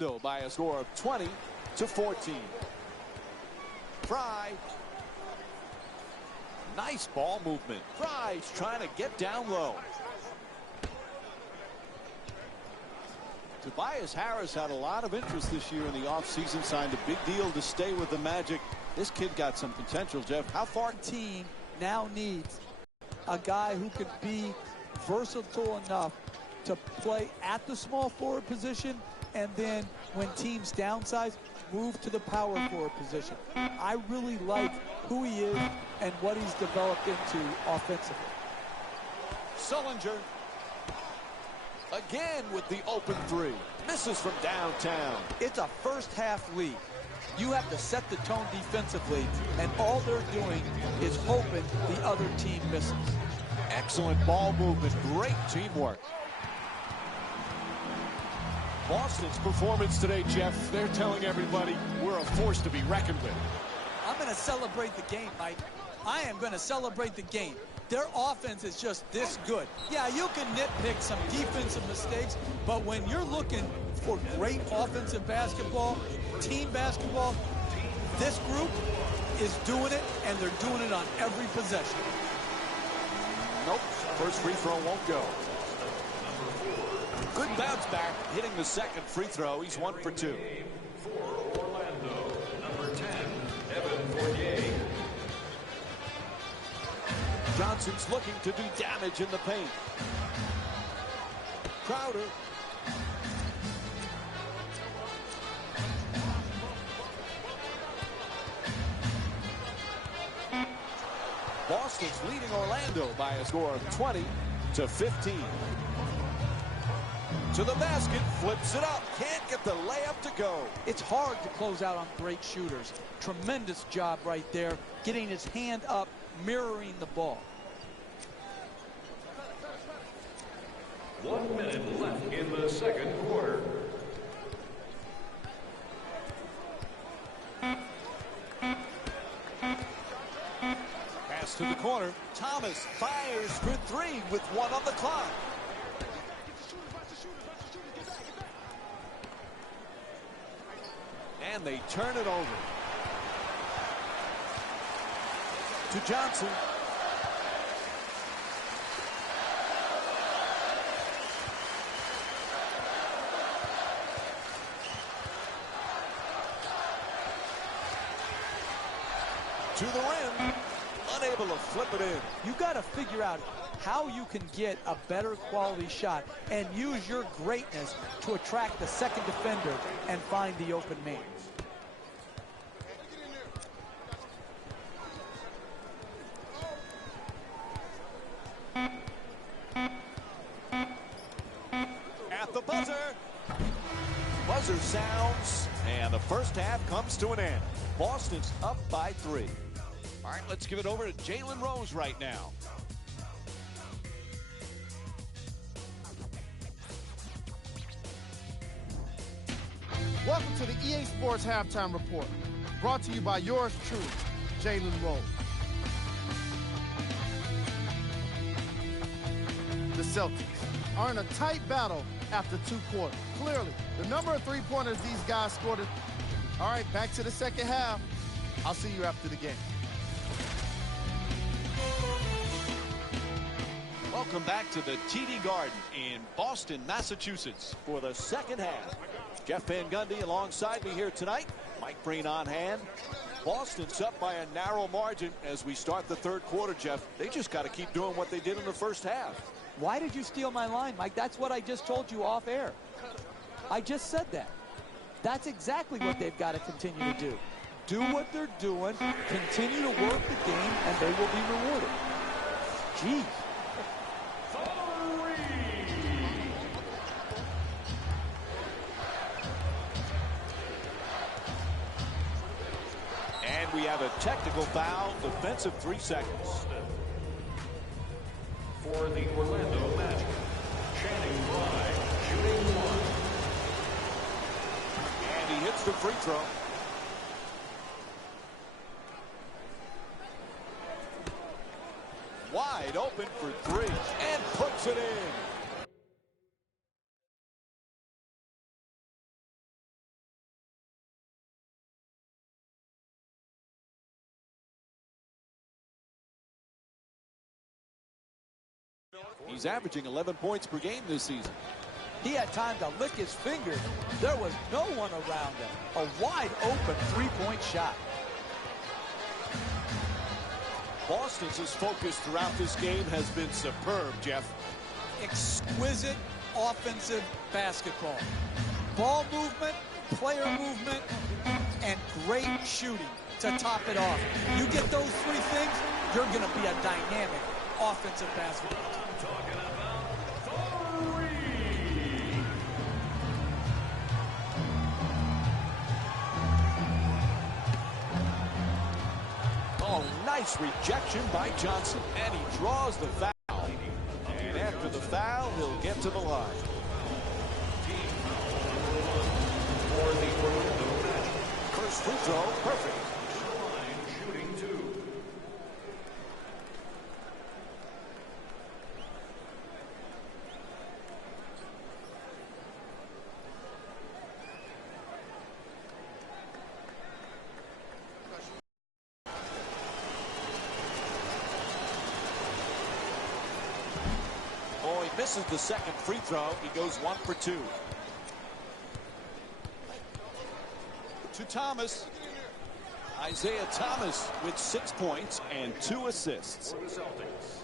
By a score of 20-14. Fry. Nice ball movement. Fry's trying to get down low. Tobias Harris had a lot of interest this year in the offseason, signed a big deal to stay with the Magic. This kid got some potential, Jeff. How far team now needs a guy who can be versatile enough to play at the small forward position, and then when teams downsize, move to the power forward position. I really like who he is and what he's developed into offensively. Sullinger. Again with the open three. Misses from downtown. It's a first half lead. You have to set the tone defensively, and all they're doing is hoping the other team misses. Excellent ball movement. Great teamwork. Boston's performance today, Jeff, they're telling everybody we're a force to be reckoned with. I'm going to celebrate the game, Mike. I am going to celebrate the game. Their offense is just this good. Yeah, you can nitpick some defensive mistakes, but when you're looking for great offensive basketball, team basketball, this group is doing it, and they're doing it on every possession. Nope, first free throw won't go. Good bounce back, hitting the second free throw. He's 1 for 2. For Orlando, number 10, Evan Fournier. Johnson's looking to do damage in the paint. Crowder. Boston's leading Orlando by a score of 20-15. To the basket, flips it up. Can't get the layup to go. It's hard to close out on great shooters. Tremendous job right there, getting his hand up, mirroring the ball. 1 minute left in the second quarter. Pass to the corner. Thomas fires for three with 1 on the clock. And they turn it over to Johnson. To the rim, unable to flip it in. You got to figure out how you can get a better quality shot and use your greatness to attract the second defender and find the open man. At the buzzer. Buzzer sounds, and the first half comes to an end. Boston's up by 3. All right, let's give it over to Jalen Rose right now. Welcome to the EA Sports Halftime Report, brought to you by yours truly, Jalen Rose. The Celtics are in a tight battle after 2 quarters. Clearly, the number of three-pointers these guys scored. All right, back to the second half. I'll see you after the game. Welcome back to the TD Garden in Boston, Massachusetts for the second half. Jeff Van Gundy alongside me here tonight. Mike Breen on hand. Boston's up by a narrow margin as we start the third quarter, Jeff. They just got to keep doing what they did in the first half. Why did you steal my line, Mike? That's what I just told you off air. I just said that. That's exactly what they've got to continue to do. Do what they're doing, continue to work the game, and they will be rewarded. Jeez. And we have a technical foul, defensive 3 seconds. For the Orlando Magic, Channing Frye, shooting 1. And he hits the free throw. Wide open for 3 and puts it in. He's averaging 11 points per game this season. He had time to lick his fingers. There was no one around him. A wide open three-point shot. Boston's focus throughout this game has been superb, Jeff. Exquisite offensive basketball. Ball movement, player movement, and great shooting to top it off. You get those three things, you're going to be a dynamic offensive basketball team. Talking about three. Oh, nice rejection by Johnson. And he draws the foul. And after the foul, he'll get to the line. Team foul for the Orlando Magic. First free throw, perfect. Line shooting two. Oh, he misses the second free throw. He goes 1 for 2. To Thomas. Isaiah Thomas with 6 points and 2 assists. For the Celtics.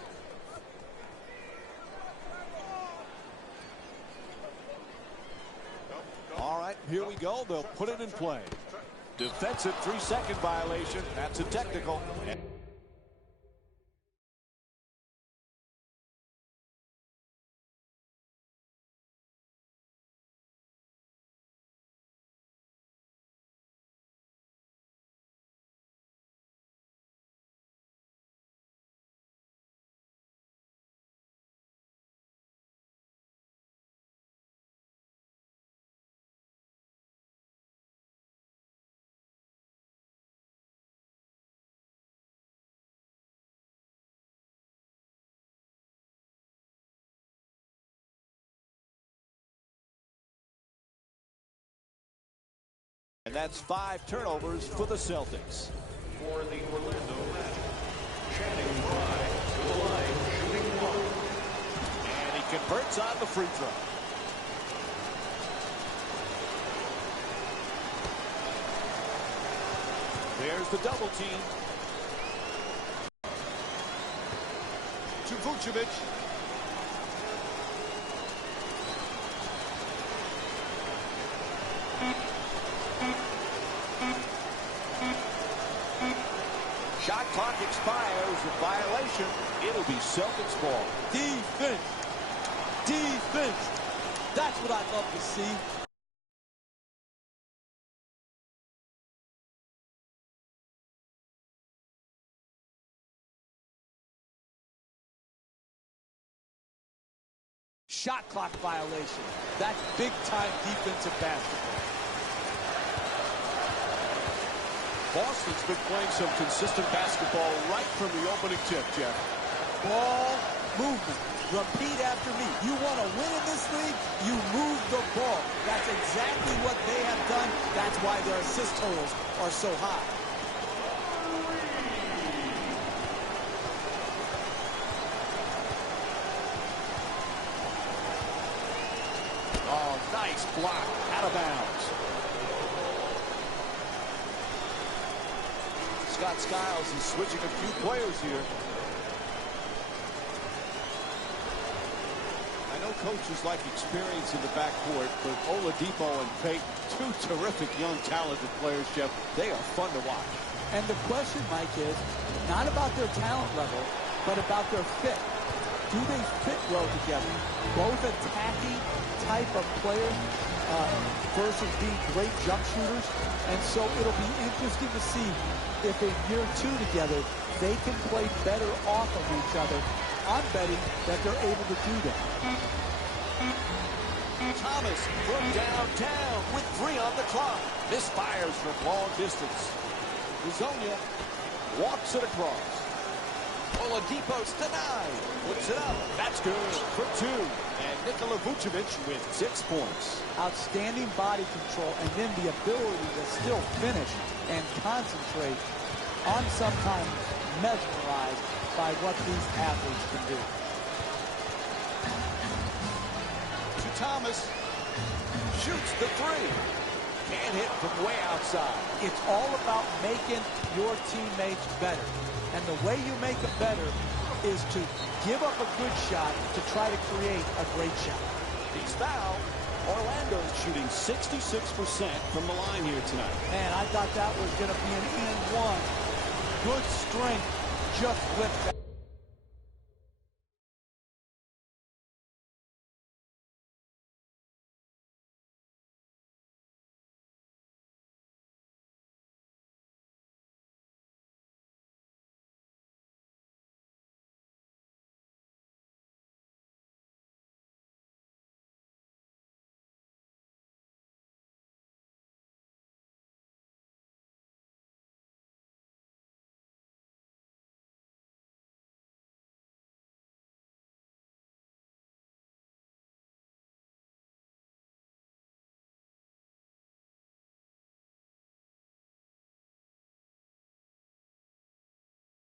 All right, here we go. They'll put it in play. Defensive 3-second violation. That's a technical. And that's 5 turnovers for the Celtics. For the Orlando Magic. Channing Frye to the line shooting 1. And he converts on the free throw. There's the double team. To Vucevic. Shot clock expires. A violation. It'll be Celtics ball. Defense. Defense. That's what I'd love to see. Shot clock violation. That's big-time defensive basketball. Boston's been playing some consistent basketball right from the opening tip, Jeff. Ball movement. Repeat after me. You want to win in this league, you move the ball. That's exactly what they have done. That's why their assist totals are so high. Oh, nice block. Out of bounds. Scott Skiles is switching a few players here. I know coaches like experience in the backcourt, but Oladipo and Payton, 2 terrific young talented players, Jeff. They are fun to watch. And the question, Mike, is not about their talent level, but about their fit. Do they fit well together? Both attacking type of players versus being great jump shooters. And so it'll be interesting to see if in year 2 together, they can play better off of each other. I'm betting that they're able to do that. Thomas from downtown with 3 on the clock. Misfires from long distance. Rizonia walks it across. Oladipo's denied. Puts it up. That's good for 2. And Nikola Vucevic with 6 points. Outstanding body control and then the ability to still finish and concentrate. I'm sometimes mesmerized by what these athletes can do. Thomas shoots the three. Can't hit from way outside. It's all about making your teammates better. And the way you make them better is to give up a good shot to try to create a great shot. He's fouled. Orlando's shooting 66% from the line here tonight. Man, I thought that was going to be an and one. Good strength, just flipped that.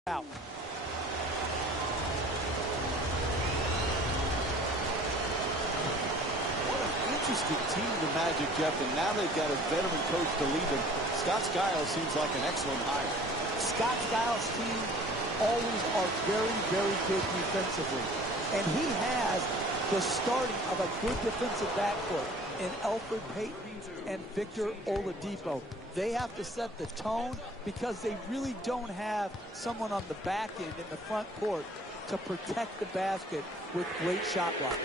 Out. What an interesting team, the Magic, Jeff, and now they've got a veteran coach to lead them. Scott Skiles seems like an excellent hire. Scott Skiles' team always are very, very good defensively. And he has the starting of a good defensive backcourt in Elfrid Payton and Victor Oladipo. They have to set the tone because they really don't have someone on the back end in the front court to protect the basket with great shot blocks.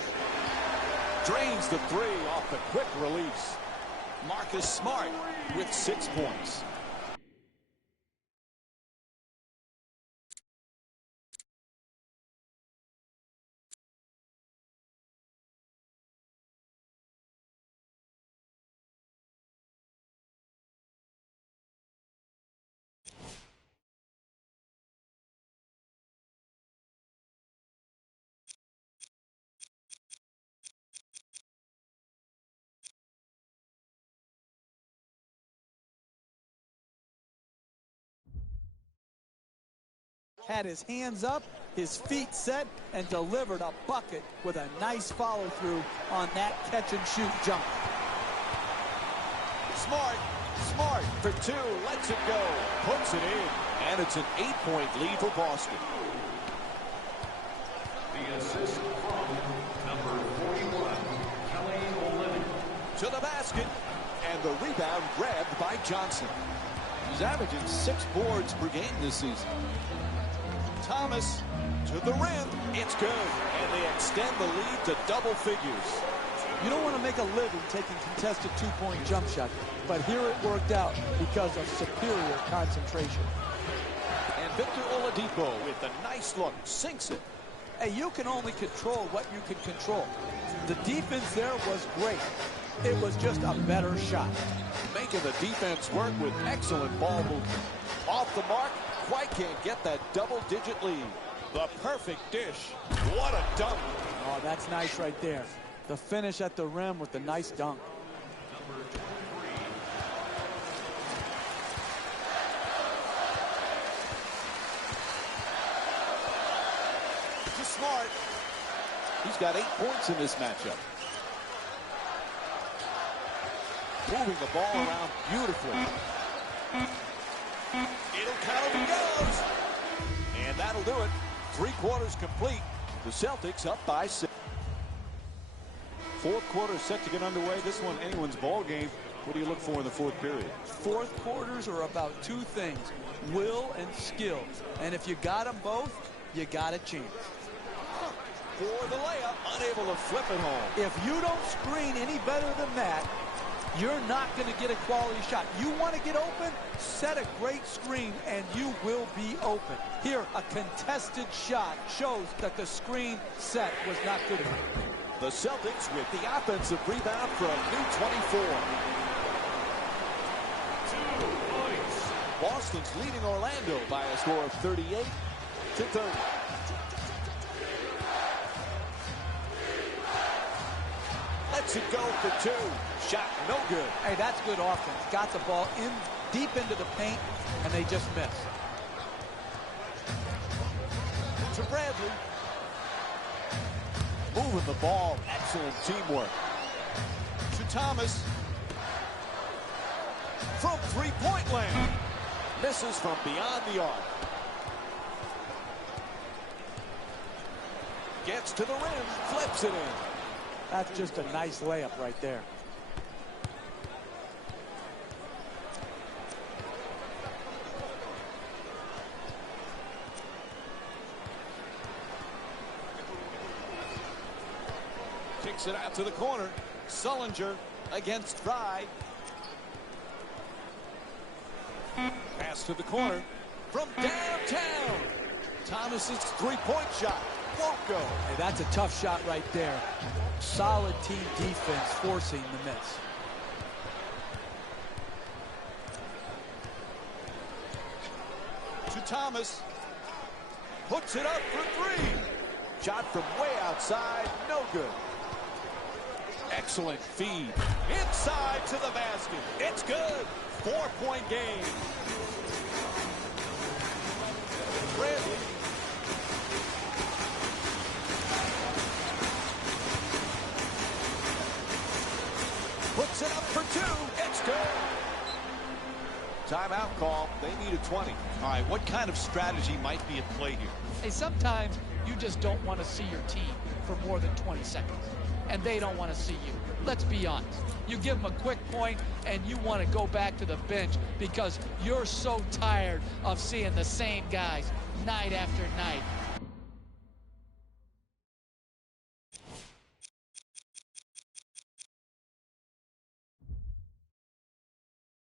Drains the three off the quick release. Marcus Smart with 6 points. Had his hands up, his feet set, and delivered a bucket with a nice follow-through on that catch-and-shoot jump. Smart for two, lets it go, puts it in, and it's an 8-point lead for Boston. The assist from number 41, Kelly Olynyk. To the basket, and the rebound grabbed by Johnson. He's averaging 6 boards per game this season. Thomas to the rim. It's good. And they extend the lead to double figures. You don't want to make a living taking contested two-point jump shots, but here it worked out because of superior concentration. And Victor Oladipo with a nice look sinks it. Hey, you can only control what you can control. The defense there was great. It was just a better shot. Making the defense work with excellent ball movement. Off the mark. Quite can't get that double-digit lead. The perfect dish. What a dunk. Oh, that's nice right there. The finish at the rim with the nice dunk. To Smart. He's got 8 points in this matchup. Moving the ball around beautifully. It'll count if he goes. And that'll do it. 3 quarters complete. The Celtics up by 6. Fourth quarter set to get underway. This one, anyone's ball game. What do you look for in the fourth period? Fourth quarters are about 2 things, will and skill. And if you got them both, you got a chance. For the layup, unable to flip it home. If you don't screen any better than that, you're not going to get a quality shot. You want to get open, set a great screen, and you will be open. Here, a contested shot shows that the screen set was not good enough. The Celtics with the offensive rebound for a new 24. 2 points. Boston's leading Orlando by a score of 38-30. Lets it go for 2. Shot no good. Hey, that's good offense. Got the ball in deep into the paint, and they just miss. To Bradley. Moving the ball. Excellent teamwork. To Thomas. From three-point land. Misses from beyond the arc. Gets to the rim. Flips it in. That's just a nice layup right there. Kicks it out to the corner. Sullinger against Fry. Pass to the corner from downtown. Thomas's three-point shot won't go. Hey, that's a tough shot right there. Solid team defense forcing the miss. To Thomas. Puts it up for three. Shot from way outside. No good. Excellent feed. Inside to the basket. It's good. 4-point game. Bradley. Puts it up for two. It's good. Timeout call. They need a 20. All right, what kind of strategy might be at play here? Hey, sometimes you just don't want to see your team for more than 20 seconds. And they don't want to see you. Let's be honest. You give them a quick point and you want to go back to the bench because you're so tired of seeing the same guys night after night.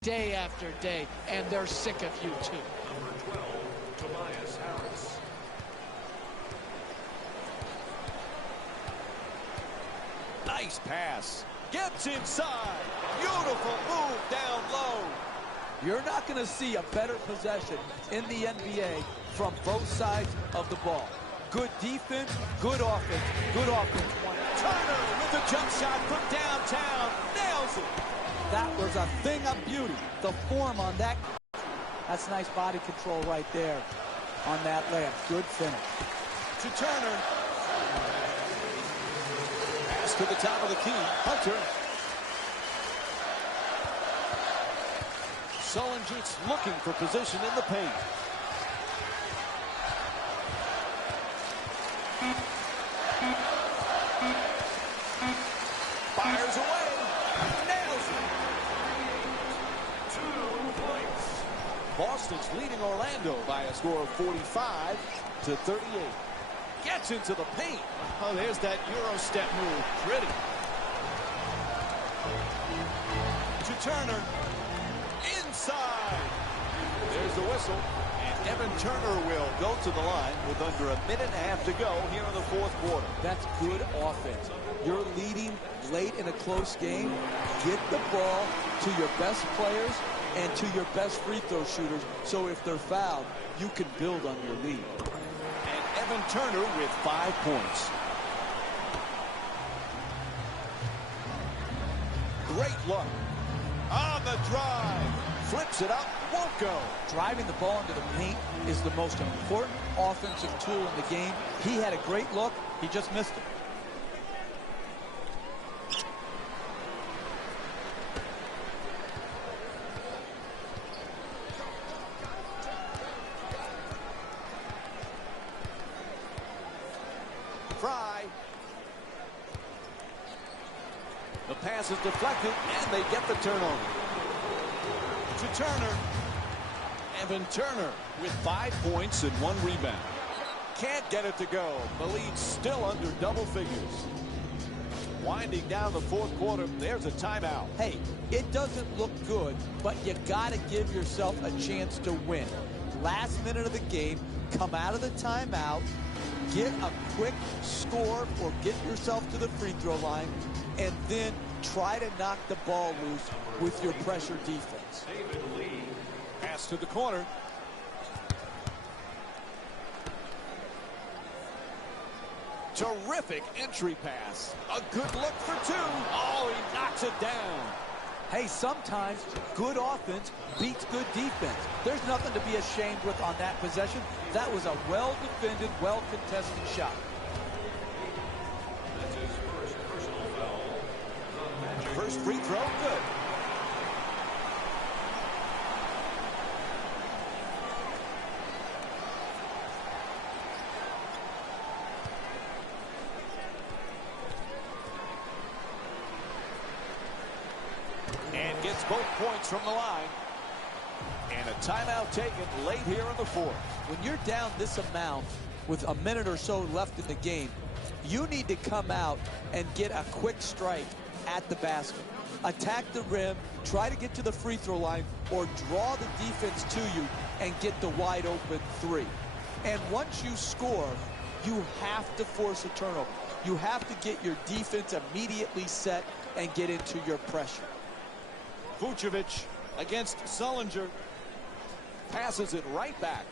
Day after day, and they're sick of you too. Number 12, Tobias Harris. Nice pass. Gets inside. Beautiful move down low. You're not going to see a better possession in the NBA from both sides of the ball. Good defense, good offense, good offense. Turner with a jump shot from downtown. Nails it. That was a thing of beauty. The form on that. That's nice body control right there on that layup. Good finish. To Turner. Pass to the top of the key. Hunter. Sullinger's looking for position in the paint. Fires away. Nails it. 2 points. Boston's leading Orlando by a score of 45-38. Gets into the paint. Oh, there's that Euro step move. Pretty. To Turner. Inside. There's the whistle. And Evan Turner will go to the line with under a minute and a half to go here in the fourth quarter. That's good offense. You're leading late in a close game. Get the ball to your best players and to your best free throw shooters, so if they're fouled, you can build on your lead. And Evan Turner with 5 points. Great look. On the drive. Flips it up. Won't go. Driving the ball into the paint is the most important offensive tool in the game. He had a great look. He just missed it. Fry. The pass is deflected, and they get the turnover. To Turner. Evan Turner with 5 points and 1 rebound. Can't get it to go. The lead's still under double figures. Winding down the fourth quarter, there's a timeout. Hey, it doesn't look good, but you got to give yourself a chance to win. Last minute of the game, come out of the timeout, get a quick score or get yourself to the free throw line, and then try to knock the ball loose with your pressure defense. David Lee. Pass to the corner. Terrific entry pass. A good look for 2. Oh, he knocks it down. Hey, sometimes good offense beats good defense. There's nothing to be ashamed with on that possession. That was a well-defended, well-contested shot. That's his first personal foul. The First free throw, good. And gets both points from the line. And a timeout taken late here in the fourth. When you're down this amount with a minute or so left in the game, you need to come out and get a quick strike at the basket. Attack the rim, try to get to the free throw line, or draw the defense to you and get the wide open three. And once you score, you have to force a turnover. You have to get your defense immediately set and get into your pressure. Vucevic against Sullinger. Passes it right back.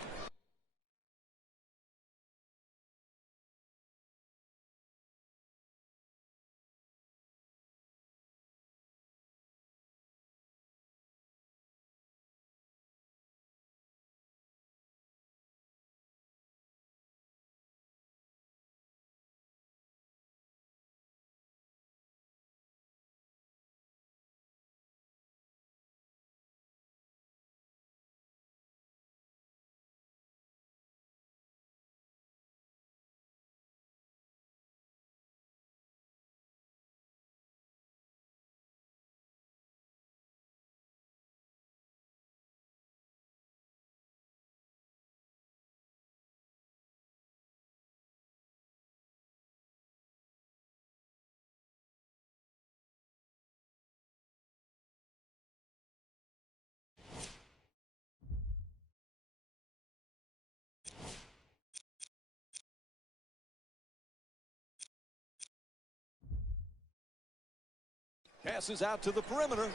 Passes out to the perimeter.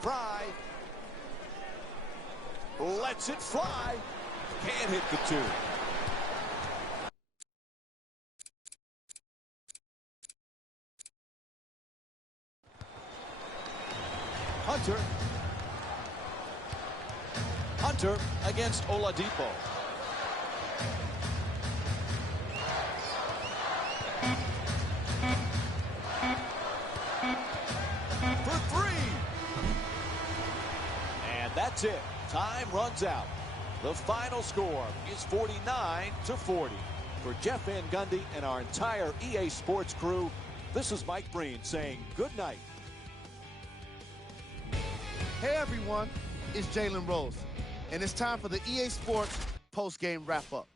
Fry lets it fly. Can't hit the two. Hunter against Oladipo. For three. And that's it. Time runs out. The final score is 49-40. For Jeff Van Gundy and our entire EA Sports crew, this is Mike Breen saying good night. Hey everyone, it's Jalen Rose, and it's time for the EA Sports post-game wrap-up.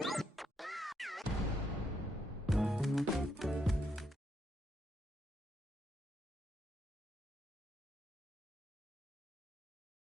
it.